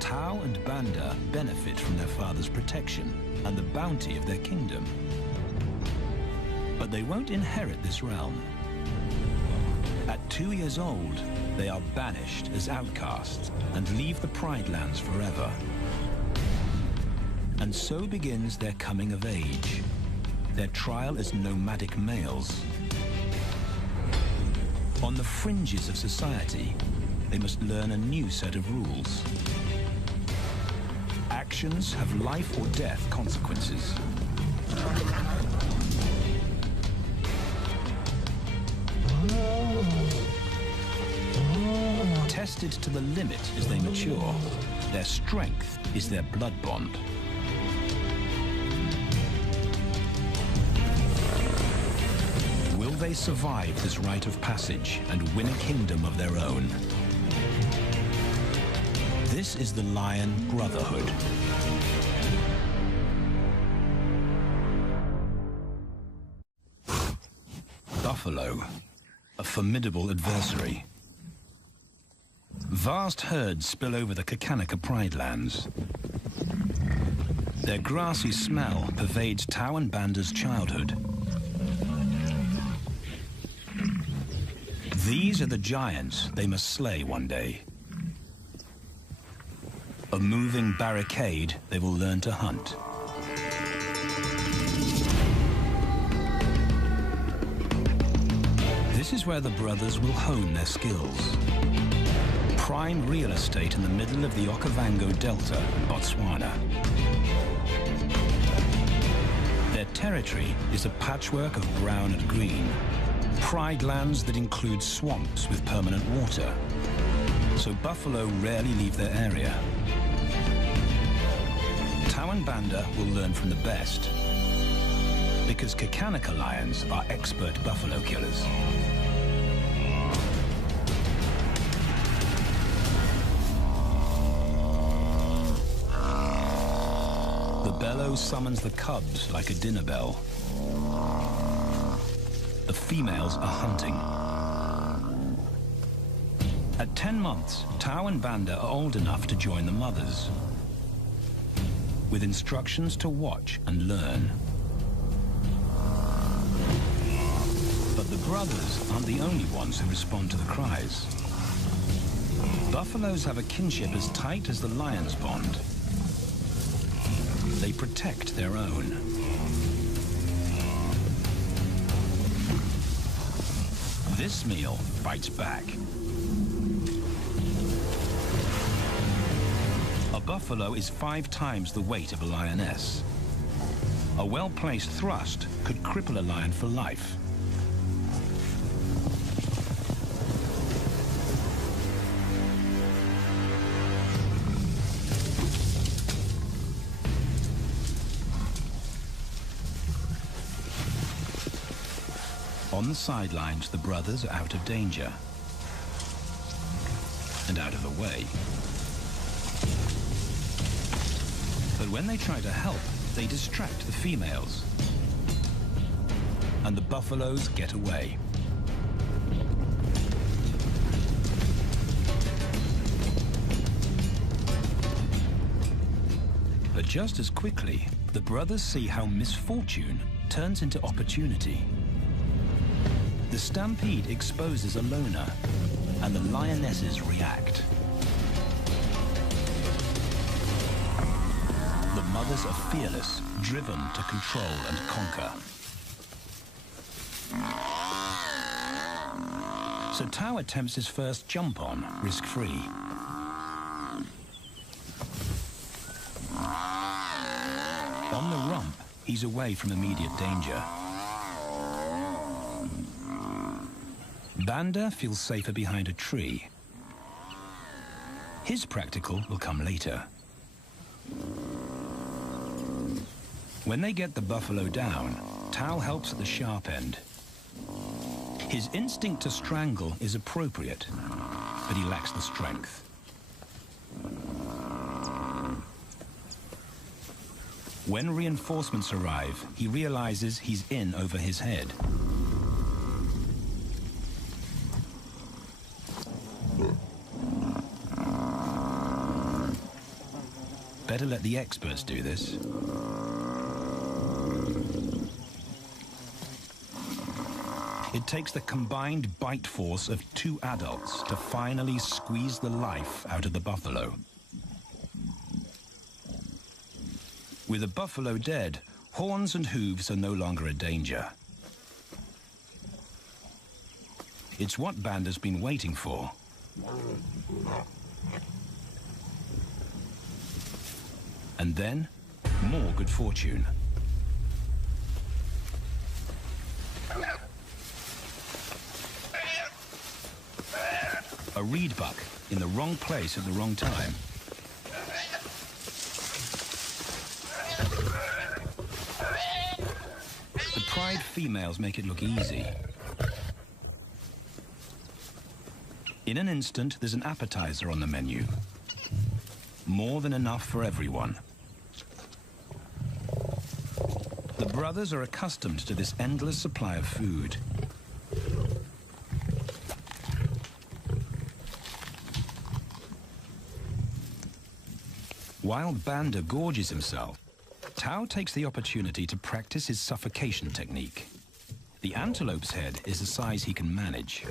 Tao and Banda benefit from their father's protection and the bounty of their kingdom. But they won't inherit this realm. At 2 years old, they are banished as outcasts and leave the Pride Lands forever. And so begins their coming of age, their trial as nomadic males. On the fringes of society, they must learn a new set of rules. Actions have life or death consequences. Tested to the limit as they mature, their strength is their blood bond. Will they survive this rite of passage and win a kingdom of their own? This is the Lion Brotherhood. Buffalo, a formidable adversary. Vast herds spill over the Kakanaka Pride Lands. Their grassy smell pervades Tao and Banda's childhood. These are the giants they must slay one day. A moving barricade they will learn to hunt. This is where the brothers will hone their skills. Prime real estate in the middle of the Okavango Delta in Botswana. Their territory is a patchwork of brown and green. Pride lands that include swamps with permanent water. So buffalo rarely leave their area. Tao and Banda will learn from the best, because Kakanaka lions are expert buffalo killers. The bellow summons the cubs like a dinner bell. The females are hunting. At 10 months, Tao and Banda are old enough to join the mothers, with instructions to watch and learn. But the brothers aren't the only ones who respond to the cries. Buffaloes have a kinship as tight as the lion's bond. They protect their own. This meal fights back. A buffalo is 5 times the weight of a lioness. A well-placed thrust could cripple a lion for life. On the sidelines, the brothers are out of danger and out of the way. But when they try to help, they distract the females, and the buffaloes get away. But just as quickly, the brothers see how misfortune turns into opportunity. The stampede exposes a loner, and the lionesses react. The mothers are fearless, driven to control and conquer. So Tao attempts his first jump on, risk-free. On the rump, he's away from immediate danger. Banda feels safer behind a tree. His practical will come later. When they get the buffalo down, Tao helps at the sharp end. His instinct to strangle is appropriate, but he lacks the strength. When reinforcements arrive, he realizes he's in over his head. Better let the experts do this. It takes the combined bite force of 2 adults to finally squeeze the life out of the buffalo. With the buffalo dead, horns and hooves are no longer a danger. It's what Banda's been waiting for. And then, more good fortune. A reed buck in the wrong place at the wrong time. The pride females make it look easy. In an instant, there's an appetizer on the menu. More than enough for everyone. The brothers are accustomed to this endless supply of food. While Banda gorges himself, Tao takes the opportunity to practice his suffocation technique. The antelope's head is a size he can manage.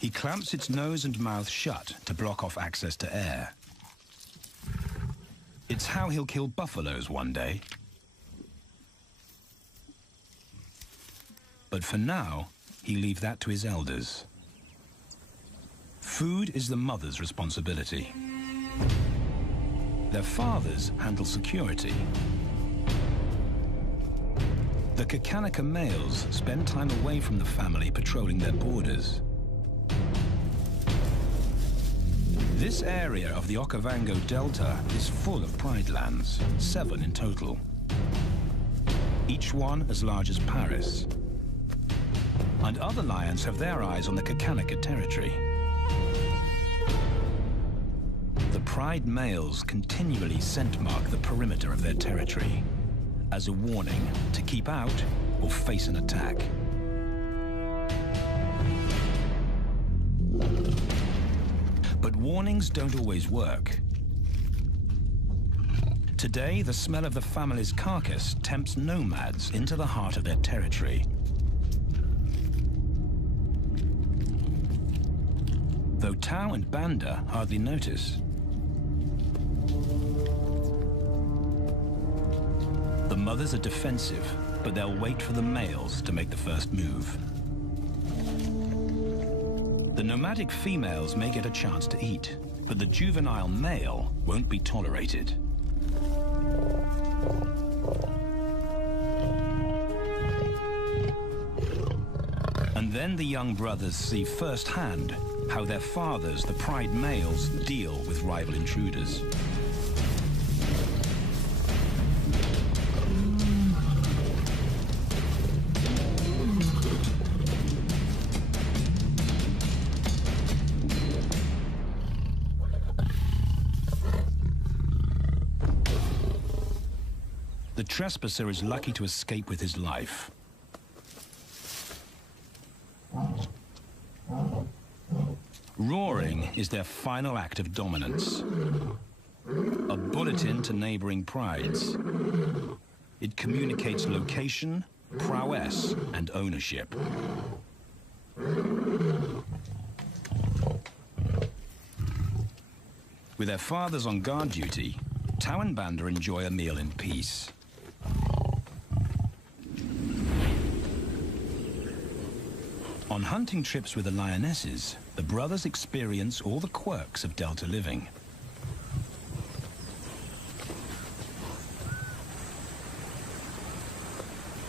He clamps its nose and mouth shut to block off access to air. It's how he'll kill buffaloes one day. But for now, he leaves that to his elders. Food is the mother's responsibility. Their fathers handle security. The Kakanika males spend time away from the family patrolling their borders. This area of the Okavango Delta is full of pride lands, 7 in total. Each one as large as Paris. And other lions have their eyes on the Kakanika territory. The pride males continually scent mark the perimeter of their territory as a warning to keep out or face an attack. But warnings don't always work. Today, the smell of the family's carcass tempts nomads into the heart of their territory. Though Tao and Banda hardly notice. The mothers are defensive, but they'll wait for the males to make the first move. The nomadic females may get a chance to eat, but the juvenile male won't be tolerated. And then the young brothers see firsthand how their fathers, the pride males, deal with rival intruders. The trespasser is lucky to escape with his life. Roaring is their final act of dominance. A bulletin to neighboring prides. It communicates location, prowess, and ownership. With their fathers on guard duty, Tao and Banda enjoy a meal in peace. On hunting trips with the lionesses, the brothers experience all the quirks of Delta living.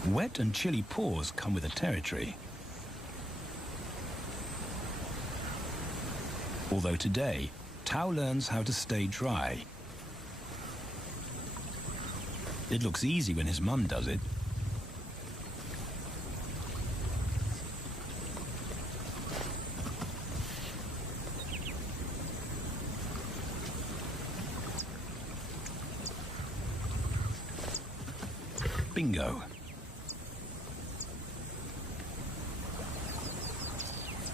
Wet and chilly paws come with the territory. Although today, Tao learns how to stay dry. It looks easy when his mum does it. Bingo.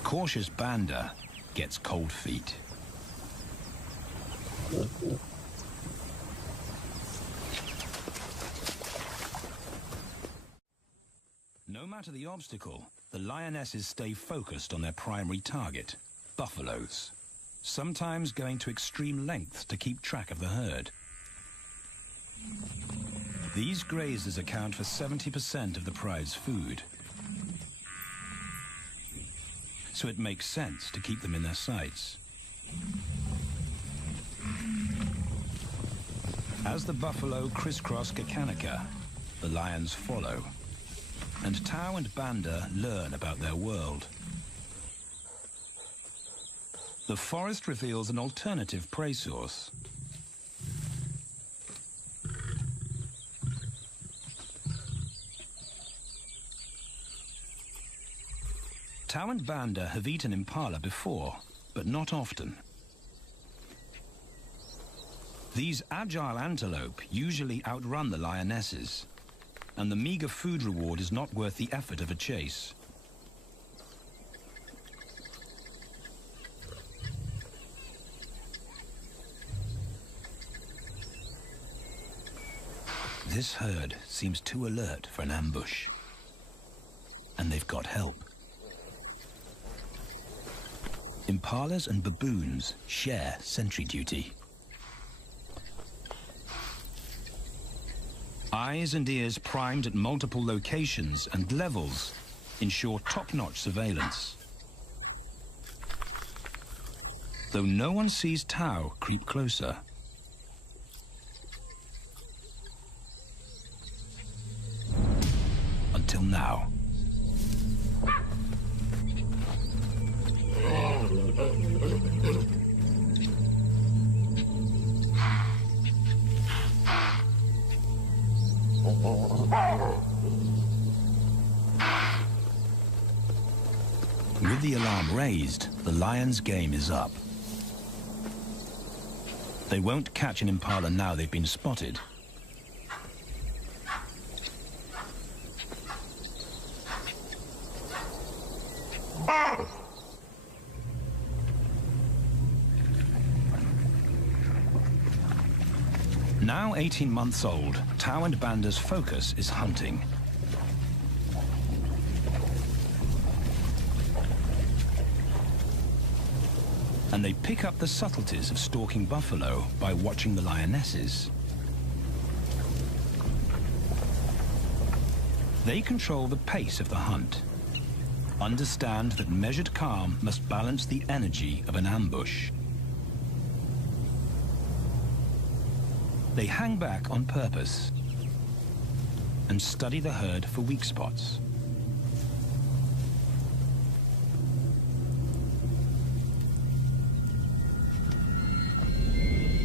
Cautious Banda gets cold feet. matter the obstacle, the lionesses stay focused on their primary target, buffaloes, sometimes going to extreme lengths to keep track of the herd. These grazers account for 70% of the pride's food, so it makes sense to keep them in their sights. As the buffalo crisscross Kakanika, the lions follow, and Tao and Banda learn about their world. The forest reveals an alternative prey source. Tao and Banda have eaten impala before, but not often. These agile antelope usually outrun the lionesses, and the meager food reward is not worth the effort of a chase. This herd seems too alert for an ambush, and they've got help. Impalas and baboons share sentry duty. Eyes and ears primed at multiple locations and levels ensure top-notch surveillance. Though no one sees Tao creep closer. Until now. With the alarm raised, the lions' game is up. They won't catch an impala now they've been spotted. Now 18 months old, Tao and Banda's focus is hunting. And they pick up the subtleties of stalking buffalo by watching the lionesses. They control the pace of the hunt, understand that measured calm must balance the energy of an ambush. They hang back on purpose and study the herd for weak spots.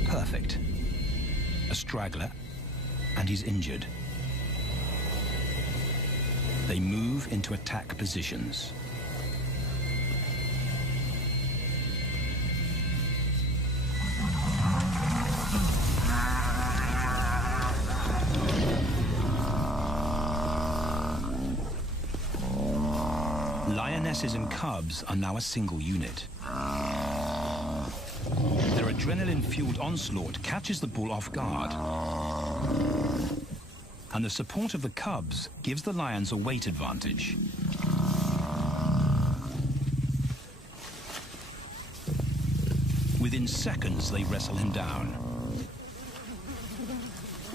Perfect. A straggler, and he's injured. They move into attack positions. Lionesses and cubs are now a single unit. Their adrenaline-fueled onslaught catches the bull off guard. And the support of the cubs gives the lions a weight advantage. Within seconds, they wrestle him down.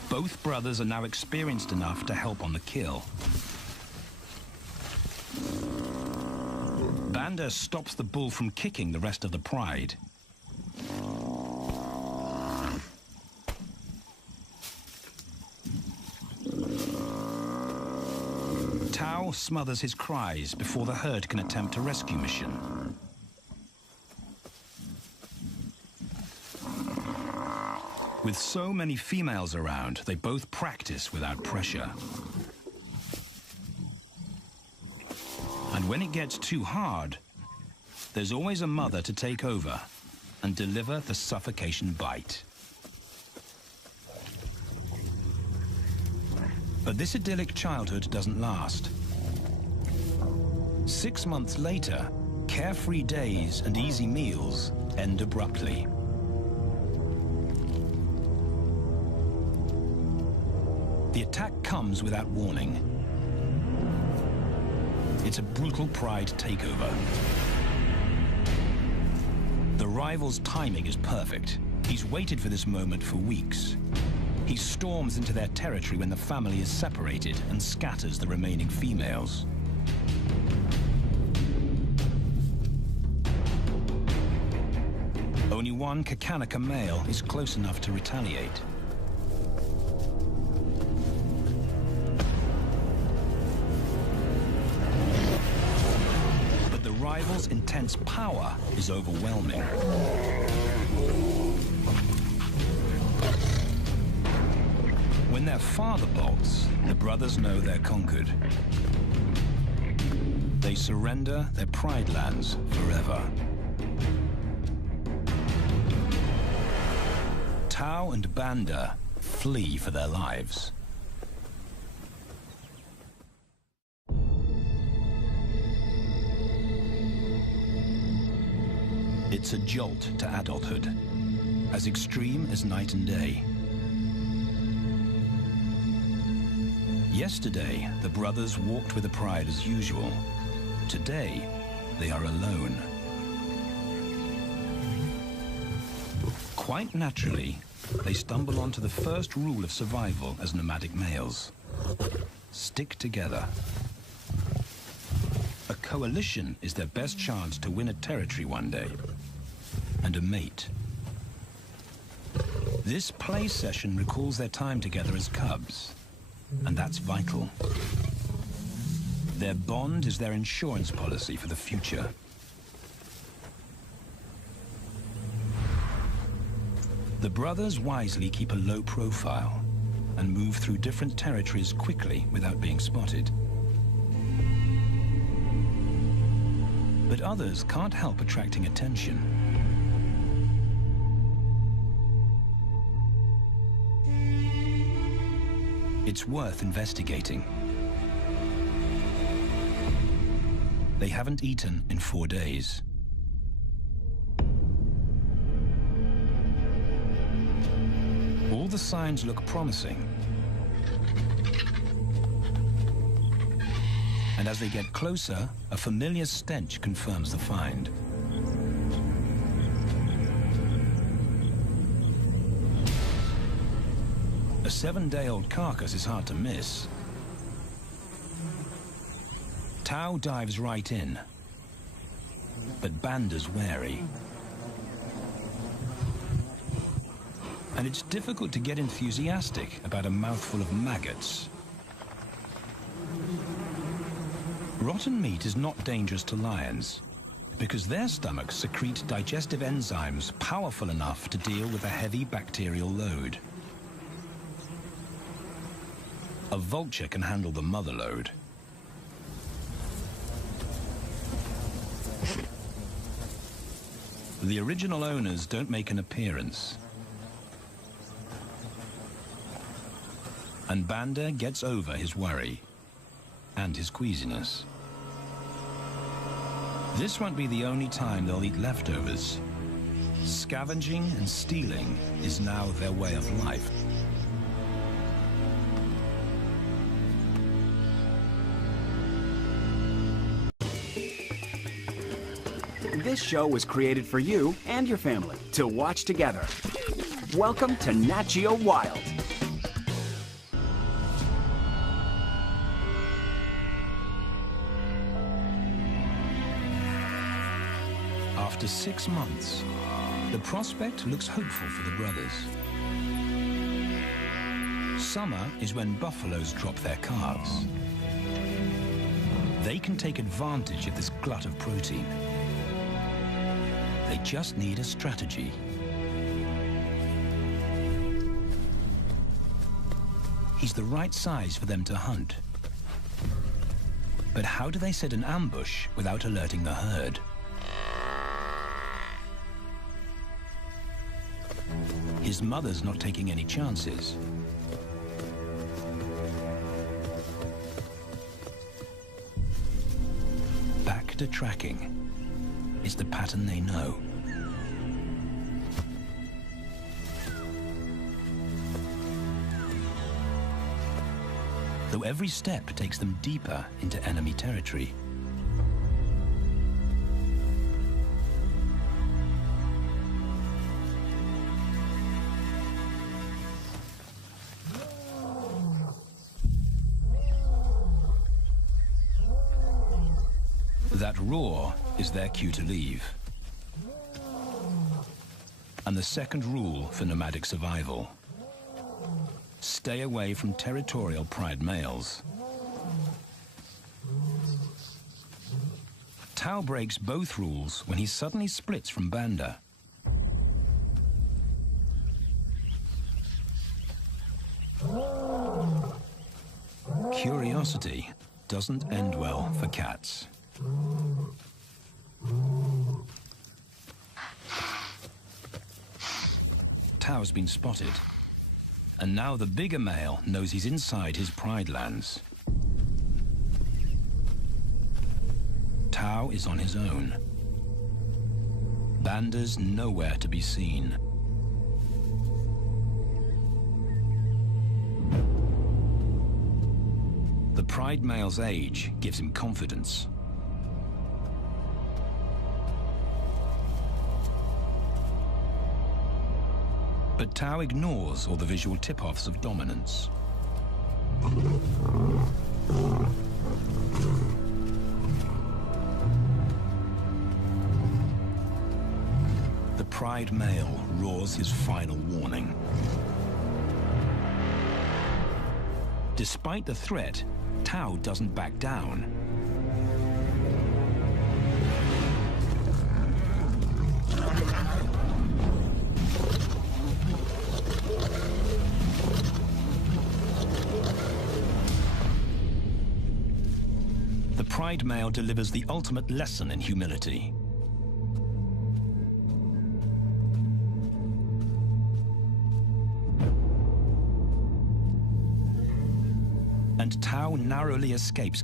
Both brothers are now experienced enough to help on the kill. Banda stops the bull from kicking the rest of the pride. Tao smothers his cries before the herd can attempt a rescue mission. With so many females around, they both practice without pressure. And when it gets too hard, there's always a mother to take over and deliver the suffocation bite. But this idyllic childhood doesn't last. 6 months later, carefree days and easy meals end abruptly. The attack comes without warning. It's a brutal pride takeover. The rival's timing is perfect. He's waited for this moment for weeks. He storms into their territory when the family is separated and scatters the remaining females. Only one Kakanaka male is close enough to retaliate. But the rival's intense power is overwhelming. When their father bolts, the brothers know they're conquered. They surrender their pride lands forever. Tao and Banda flee for their lives. It's a jolt to adulthood, as extreme as night and day. Yesterday, the brothers walked with the pride as usual. Today, they are alone. Quite naturally, they stumble onto the first rule of survival as nomadic males. Stick together. A coalition is their best chance to win a territory one day, and a mate. This play session recalls their time together as cubs, and that's vital. Their bond is their insurance policy for the future. The brothers wisely keep a low profile and move through different territories quickly without being spotted. But others can't help attracting attention. It's worth investigating. They haven't eaten in 4 days. All the signs look promising. And as they get closer, a familiar stench confirms the find. A 7-day-old carcass is hard to miss. Tao dives right in, but Banda's wary. And it's difficult to get enthusiastic about a mouthful of maggots. Rotten meat is not dangerous to lions, because their stomachs secrete digestive enzymes powerful enough to deal with a heavy bacterial load. A vulture can handle the mother load. The original owners don't make an appearance. And Banda gets over his worry and his queasiness. This won't be the only time they'll eat leftovers. Scavenging and stealing is now their way of life. This show was created for you and your family to watch together. Welcome to Nat Geo Wild. After 6 months, the prospect looks hopeful for the brothers. Summer is when buffaloes drop their calves. They can take advantage of this glut of protein. They just need a strategy. He's the right size for them to hunt. But how do they set an ambush without alerting the herd? His mother's not taking any chances. Back to tracking. It's the pattern they know. Though every step takes them deeper into enemy territory. That roar is their cue to leave. And the second rule for nomadic survival: stay away from territorial pride males. Tao breaks both rules when he suddenly splits from Banda. Curiosity doesn't end well for cats. Tao's been spotted, and now the bigger male knows he's inside his pride lands. Tao is on his own. Banda's nowhere to be seen. The pride male's age gives him confidence. But Tao ignores all the visual tip-offs of dominance. The pride male roars his final warning. Despite the threat, Tao doesn't back down. The pride male delivers the ultimate lesson in humility. And Tao narrowly escapes.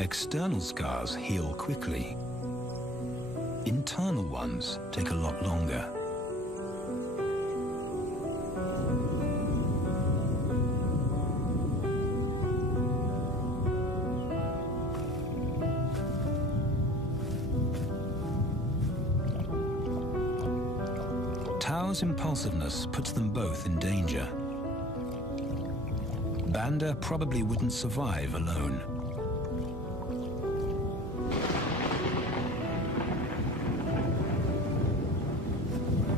External scars heal quickly. Internal ones take a lot longer. Tao's impulsiveness puts them both in danger. Banda probably wouldn't survive alone.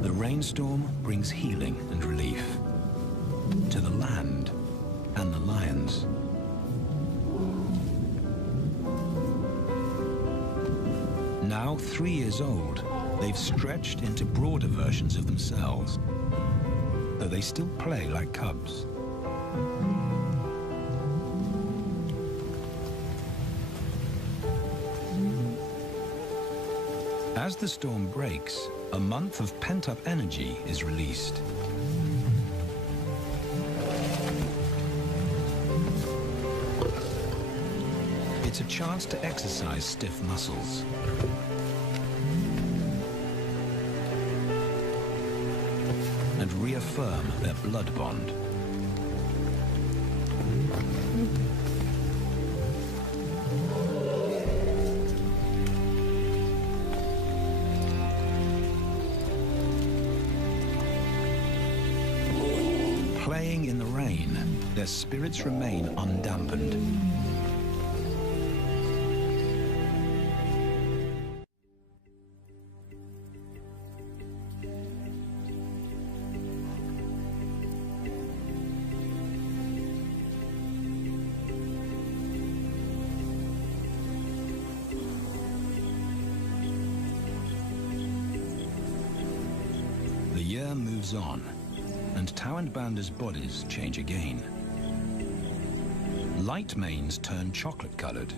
The rainstorm brings healing and relief to the land and the lions. Now 3 years old, they've stretched into broader versions of themselves, though they still play like cubs. As the storm breaks, a month of pent-up energy is released. It's a chance to exercise stiff muscles. And reaffirm their blood bond. Playing in the rain, their spirits remain undampened. The year moves on, and Tao and Banda's bodies change again. Light manes turn chocolate-colored.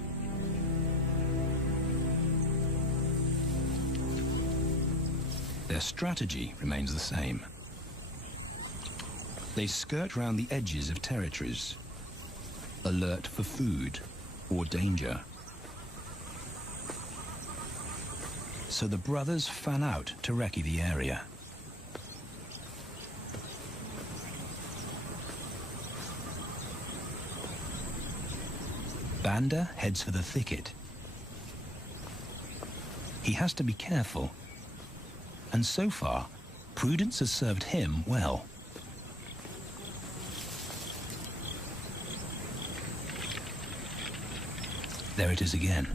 Their strategy remains the same. They skirt round the edges of territories, alert for food or danger. So the brothers fan out to recce the area. Banda heads for the thicket. He has to be careful. And so far, prudence has served him well. There it is again.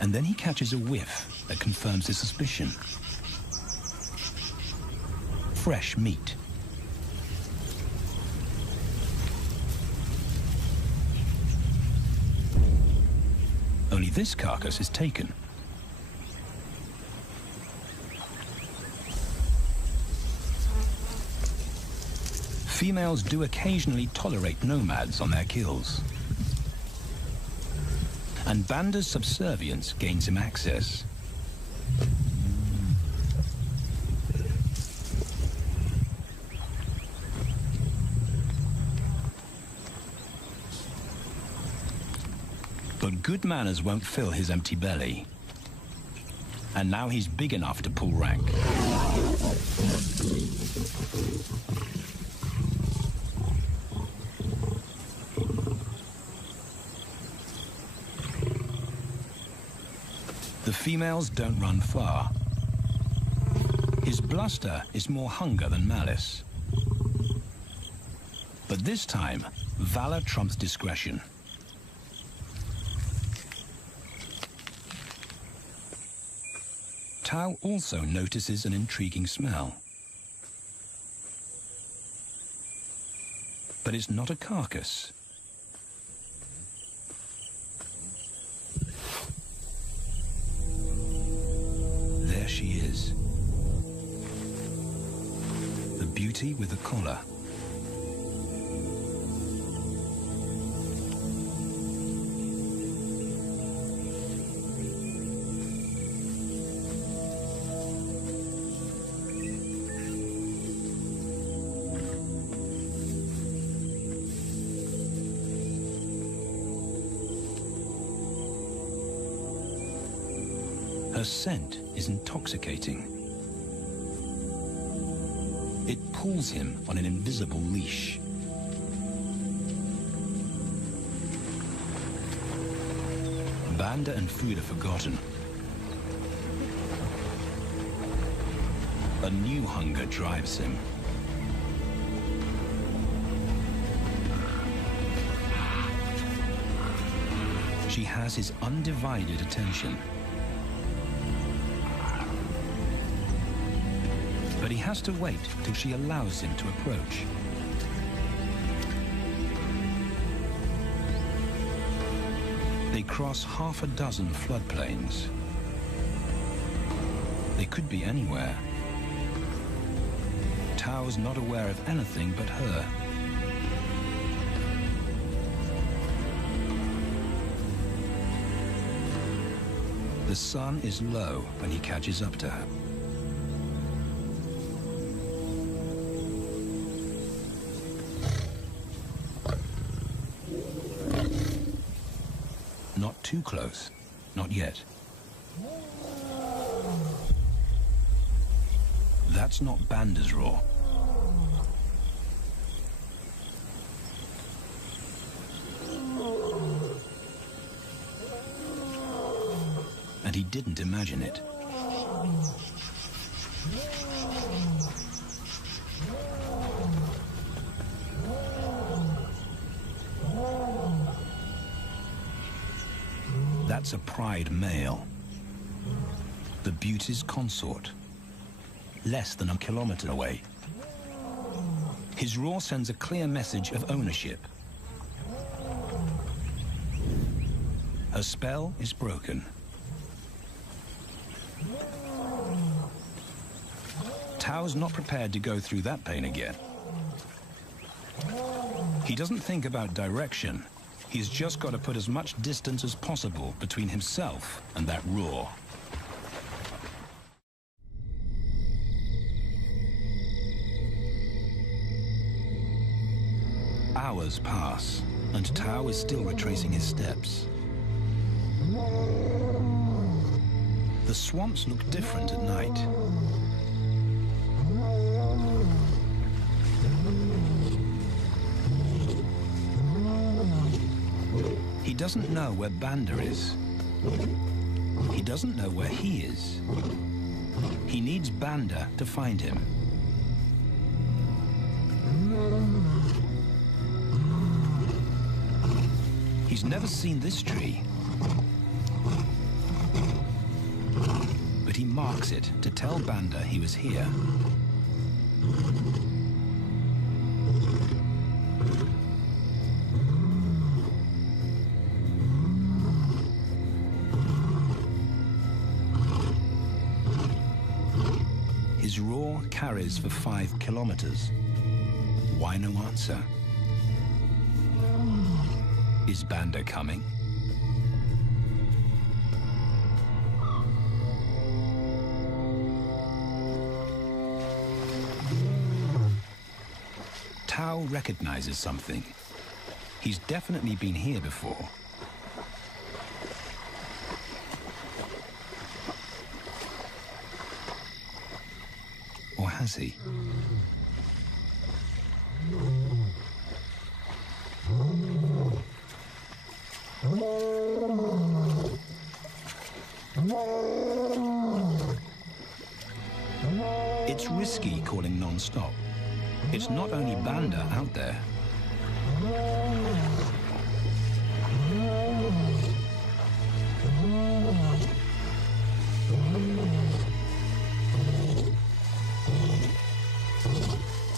And then he catches a whiff that confirms his suspicion. Fresh meat. Only this carcass is taken. Females do occasionally tolerate nomads on their kills. And Banda's subservience gains him access. But good manners won't fill his empty belly. And now he's big enough to pull rank. The females don't run far. His bluster is more hunger than malice. But this time, valor trumps discretion. Tao also notices an intriguing smell. But it's not a carcass. There she is. The beauty with the collar. Her scent is intoxicating. It pulls him on an invisible leash. Banda and food are forgotten. A new hunger drives him. She has his undivided attention. But he has to wait till she allows him to approach. They cross half a dozen floodplains. They could be anywhere. Tao's not aware of anything but her. The sun is low when he catches up to her. Not too close, not yet. That's not Banda's roar. And he didn't imagine it. That's a pride male. The beauty's consort. Less than a kilometer away. His roar sends a clear message of ownership. Her spell is broken. Tao's not prepared to go through that pain again. He doesn't think about direction. He's just got to put as much distance as possible between himself and that roar. Hours pass, and Tao is still retracing his steps. The swamps look different at night. He doesn't know where Banda is. He doesn't know where he is. He needs Banda to find him. He's never seen this tree, but he marks it to tell Banda he was here. His roar carries for 5 kilometers. Why no answer? Is Banda coming? Tao recognizes something. He's definitely been here before. Or has he? It's risky calling non-stop. It's not only Banda out there.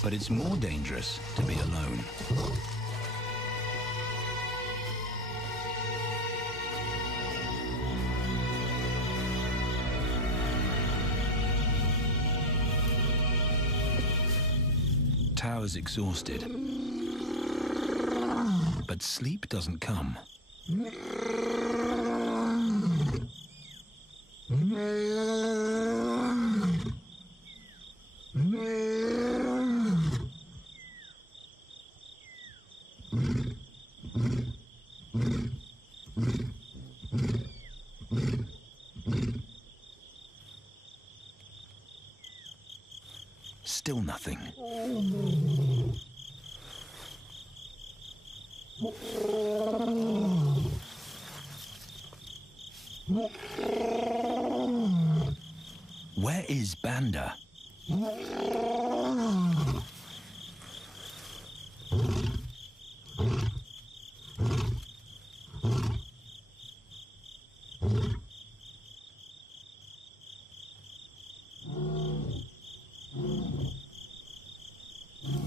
But it's more dangerous to be alone. Tao is exhausted, but sleep doesn't come. Still nothing. Where is Banda?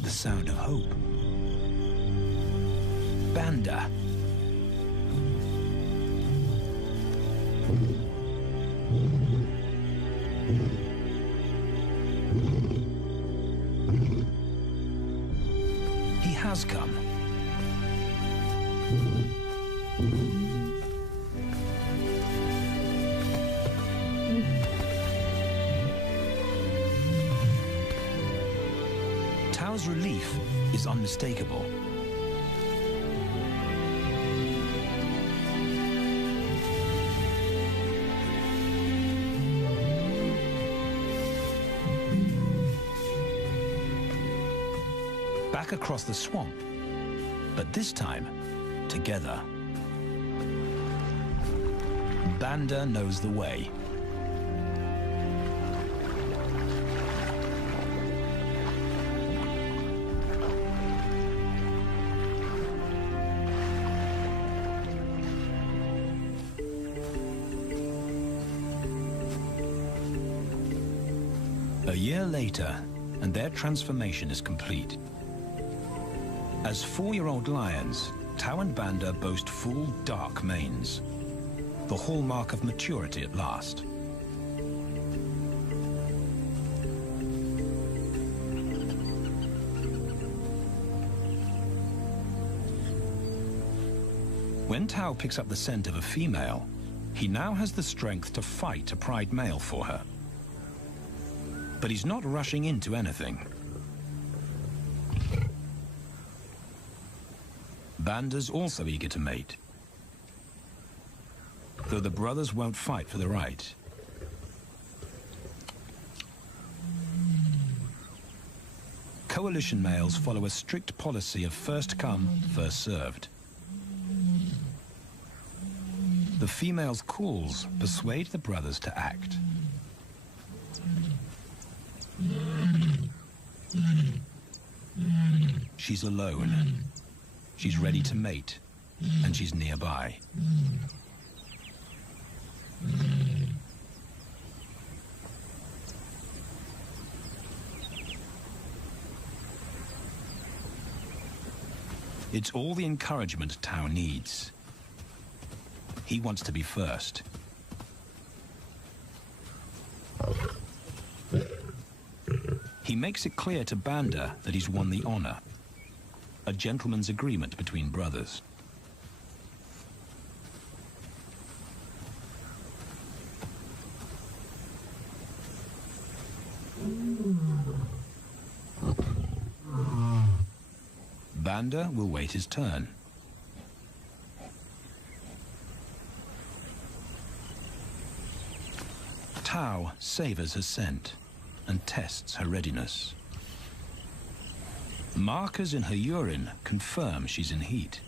The sound of hope. Banda. He has come. Tao's relief is unmistakable. Back across the swamp, but this time, together. Banda knows the way. A year later, and their transformation is complete. As 4-year-old lions, Tao and Banda boast full, dark manes, the hallmark of maturity at last. When Tao picks up the scent of a female, he now has the strength to fight a pride male for her. But he's not rushing into anything. Banda's also eager to mate, though the brothers won't fight for the right. Coalition males follow a strict policy of first come, first served. The female's calls persuade the brothers to act. She's alone. She's ready to mate, and she's nearby. It's all the encouragement Tao needs. He wants to be first. He makes it clear to Banda that he's won the honor. A gentleman's agreement between brothers. Banda will wait his turn. Tao savors her scent and tests her readiness. Markers in her urine confirm she's in heat.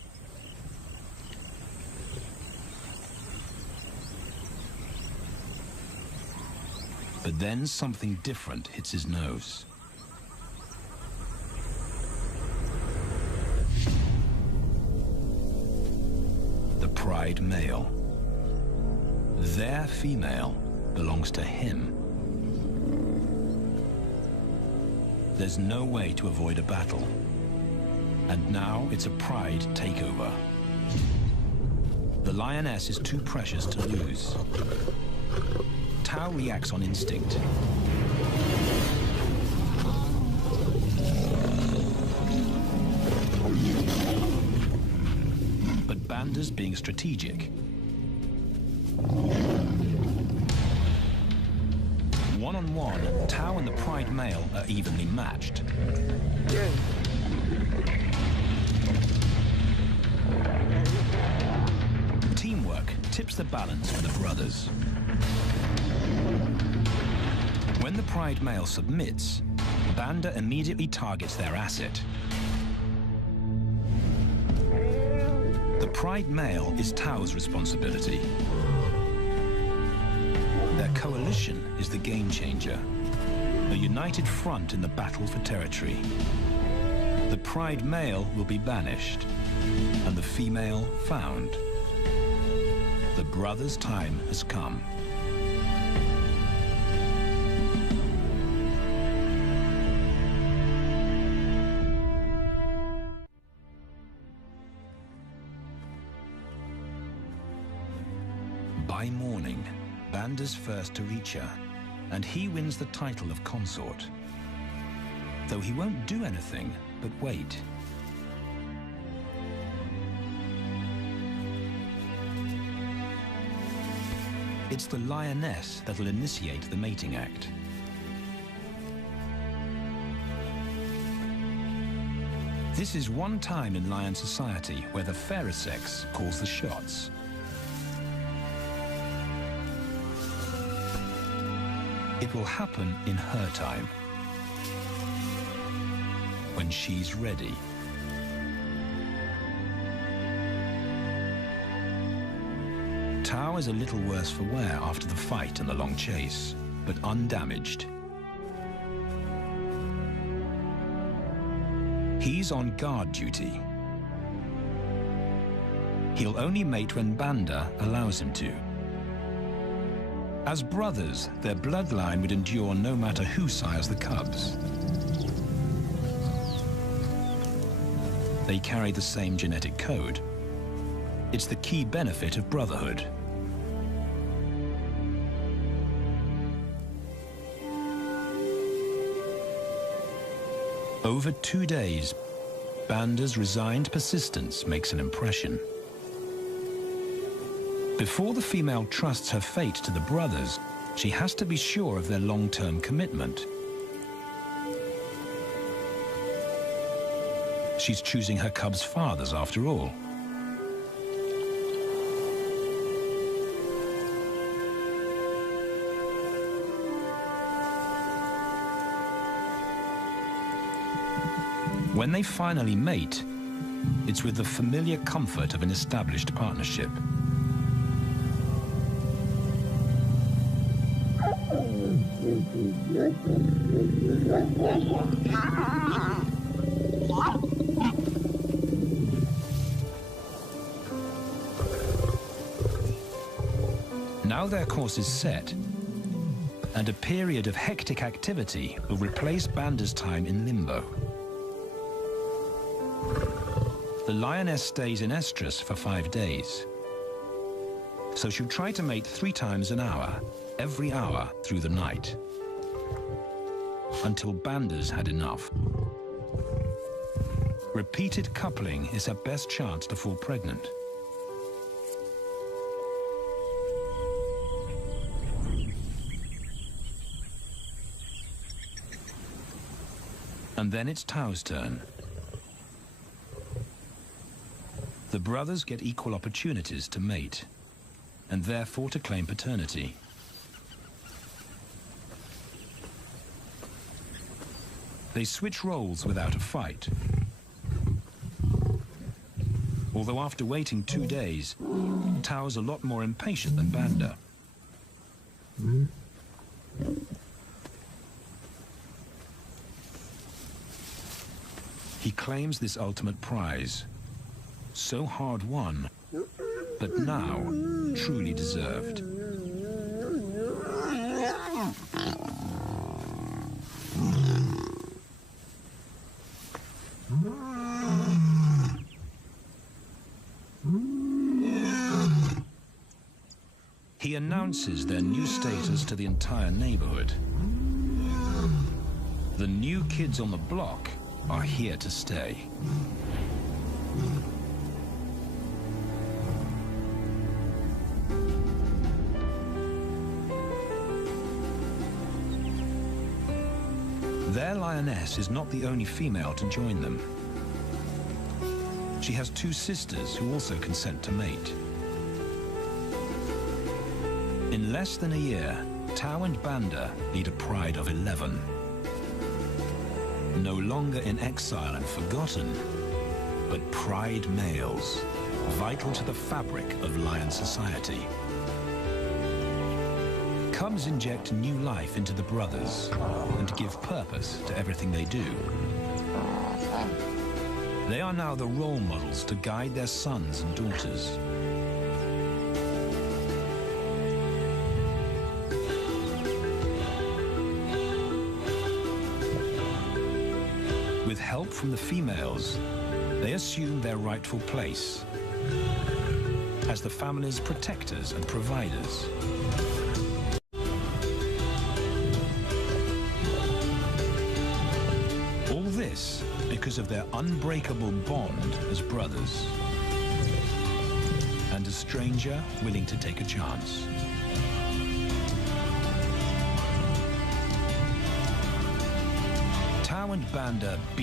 But then something different hits his nose. The pride male. Their female belongs to him. There's no way to avoid a battle. And now it's a pride takeover. The lioness is too precious to lose. Tao reacts on instinct. But Banda's being strategic. One-on-one, Tao and the pride male are evenly matched. Teamwork tips the balance for the brothers. When the pride male submits, Banda immediately targets their asset. The pride male is Tao's responsibility. Their coalition is the game changer, a united front in the battle for territory. The pride male will be banished, and the female found. The brothers' time has come. By morning, Banda's first to reach her, and he wins the title of consort. Though he won't do anything but wait. It's the lioness that'll initiate the mating act. This is one time in lion society where the fairer sex calls the shots. It will happen in her time, when she's ready. Tao is a little worse for wear after the fight and the long chase, but undamaged. He's on guard duty. He'll only mate when Banda allows him to. As brothers, their bloodline would endure no matter who sires the cubs. They carry the same genetic code. It's the key benefit of brotherhood. Over 2 days, Banda's resigned persistence makes an impression. Before the female trusts her fate to the brothers, she has to be sure of their long-term commitment. She's choosing her cubs' fathers after all. When they finally mate, it's with the familiar comfort of an established partnership. Now their course is set, and a period of hectic activity will replace Banda's time in limbo. The lioness stays in estrus for 5 days, so she'll try to mate 3 times an hour, every hour through the night, until Banda's had enough. Repeated coupling is her best chance to fall pregnant. And then it's Tao's turn. The brothers get equal opportunities to mate, and therefore to claim paternity. They switch roles without a fight. Although after waiting 2 days, Tao's a lot more impatient than Banda. He claims this ultimate prize, so hard won, but now truly deserved. He announces their new status to the entire neighborhood. The new kids on the block are here to stay. Their lioness is not the only female to join them. She has 2 sisters who also consent to mate. In less than a year, Tao and Banda lead a pride of 11. No longer in exile and forgotten, but pride males, vital to the fabric of lion society. Cubs inject new life into the brothers and give purpose to everything they do. They are now the role models to guide their sons and daughters. With help from the females, they assume their rightful place as the family's protectors and providers. All this because of their unbreakable bond as brothers, and a stranger willing to take a chance. Tao and Banda beat